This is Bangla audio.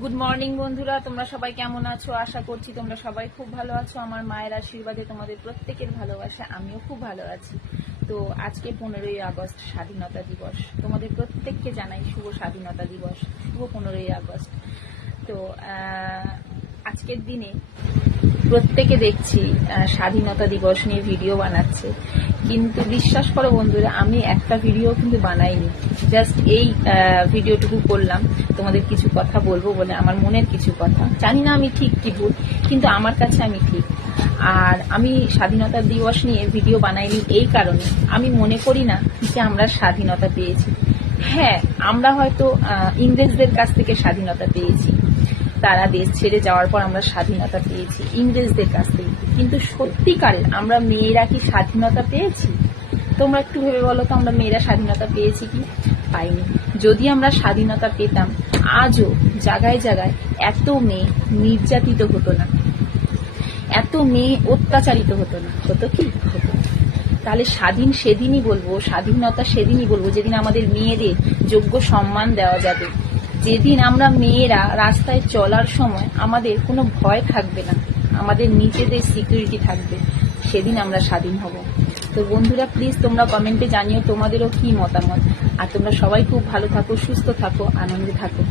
গুড মর্নিং বন্ধুরা, তোমরা সবাই কেমন আছো? আশা করছি তোমরা সবাই খুব ভালো আছো। আমার মায়ের আশীর্বাদে তোমাদের প্রত্যেকের ভালোবাসা আমিও খুব ভালো আছি। তো আজকে 15ই আগস্ট, স্বাধীনতা দিবস। তোমাদের প্রত্যেককে জানাই শুভ স্বাধীনতা দিবস, শুভ 15ই আগস্ট। তো আজকের দিনে প্রত্যেকে দেখছি স্বাধীনতা দিবস নিয়ে ভিডিও বানাচ্ছে, কিন্তু বিশ্বাস করো বন্ধুরা, আমি একটা ভিডিও কিন্তু বানাইনি। জাস্ট এই ভিডিওটুকু করলাম, তোমাদের কিছু কথা বলবো বলে, আমার মনের কিছু কথা। জানি না আমি ঠিক কি ভুল, কিন্তু আমার কাছে আমি ঠিক। আর আমি স্বাধীনতা দিবস নিয়ে ভিডিও বানাইনি এই কারণে, আমি মনে করি না যে আমরা স্বাধীনতা পেয়েছি। হ্যাঁ, আমরা হয়তো ইংরেজদের কাছ থেকে স্বাধীনতা পেয়েছি, তারা দেশ ছেড়ে যাওয়ার পর আমরা স্বাধীনতা পেয়েছি ইংরেজদের কাছ থেকে, কিন্তু সত্যিকারের আমরা মেয়েরা কি স্বাধীনতা পেয়েছি? তোমরা একটু ভেবে বলো তো, আমরা মেয়েরা স্বাধীনতা পেয়েছি কি? পাইনি। যদি আমরা স্বাধীনতা পেতাম, আজও জায়গায় জায়গায় এত মেয়ে নির্যাতিত হতো না, এত মেয়ে অত্যাচারিত হতো না। হতো কি? হতো। তাহলে স্বাধীন সেদিনই বলবো, স্বাধীনতা সেদিনই বলবো যেদিন আমাদের মেয়েদের যোগ্য সম্মান দেওয়া যাবে, যেদিন আমরা মেয়েরা রাস্তায় চলার সময় আমাদের কোনো ভয় থাকবে না, আমাদের নিজেদের সিকিউরিটি থাকবে, সেদিন আমরা স্বাধীন হব। তো বন্ধুরা, প্লিজ তোমরা কমেন্টে জানিও তোমাদেরও কি মতামত। আর তোমরা সবাই খুব ভালো থাকো, সুস্থ থাকো, আনন্দে থাকো।